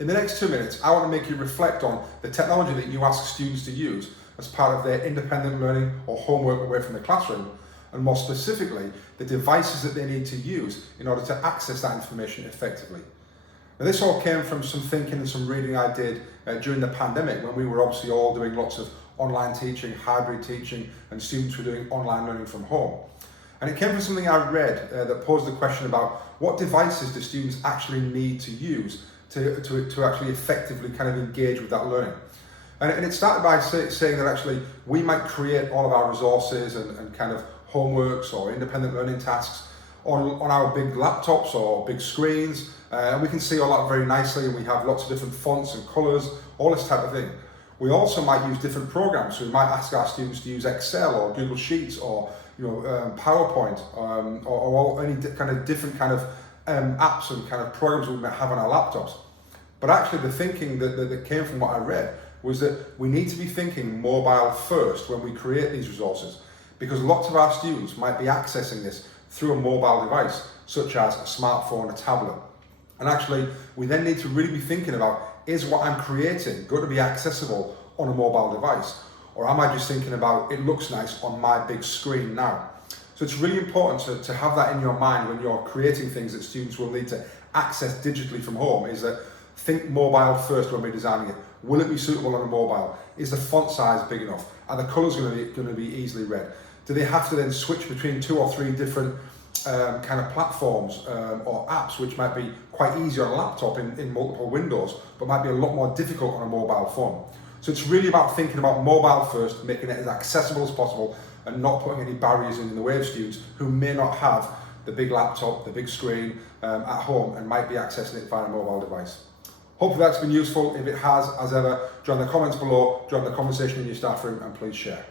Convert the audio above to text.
In the next 2 minutes, I want to make you reflect on the technology that you ask students to use as part of their independent learning or homework away from the classroom, and more specifically, the devices that they need to use in order to access that information effectively. Now, this all came from some thinking and some reading I did during the pandemic, when we were obviously all doing lots of online teaching, hybrid teaching, and students were doing online learning from home. And it came from something I read that posed the question about what devices do students actually need to use to actually effectively kind of engage with that learning. And it started by saying that actually we might create all of our resources and kind of homeworks or independent learning tasks on our big laptops or big screens, and we can see all that very nicely, and we have lots of different fonts and colours, all this type of thing. We also might use different programs, so we might ask our students to use Excel or Google Sheets or PowerPoint or any kind of different kind of apps and kind of programs we might have on our laptops. But actually the thinking that came from what I read was that we need to be thinking mobile first when we create these resources, because lots of our students might be accessing this through a mobile device, such as a smartphone, a tablet. And actually, we then need to really be thinking about, is what I'm creating going to be accessible on a mobile device? Or am I just thinking about, it looks nice on my big screen now? So it's really important to have that in your mind when you're creating things that students will need to access digitally from home, is that think mobile first when we're designing it. Will it be suitable on a mobile? Is the font size big enough? Are the colours going to be easily read? Do they have to then switch between 2 or 3 different kind of platforms or apps, which might be quite easy on a laptop in multiple windows, but might be a lot more difficult on a mobile phone? So it's really about thinking about mobile first, making it as accessible as possible, and not putting any barriers in the way of students who may not have the big laptop, the big screen at home, and might be accessing it via a mobile device. Hopefully that's been useful. If it has, as ever, join the comments below, join the conversation in your staff room, and please share.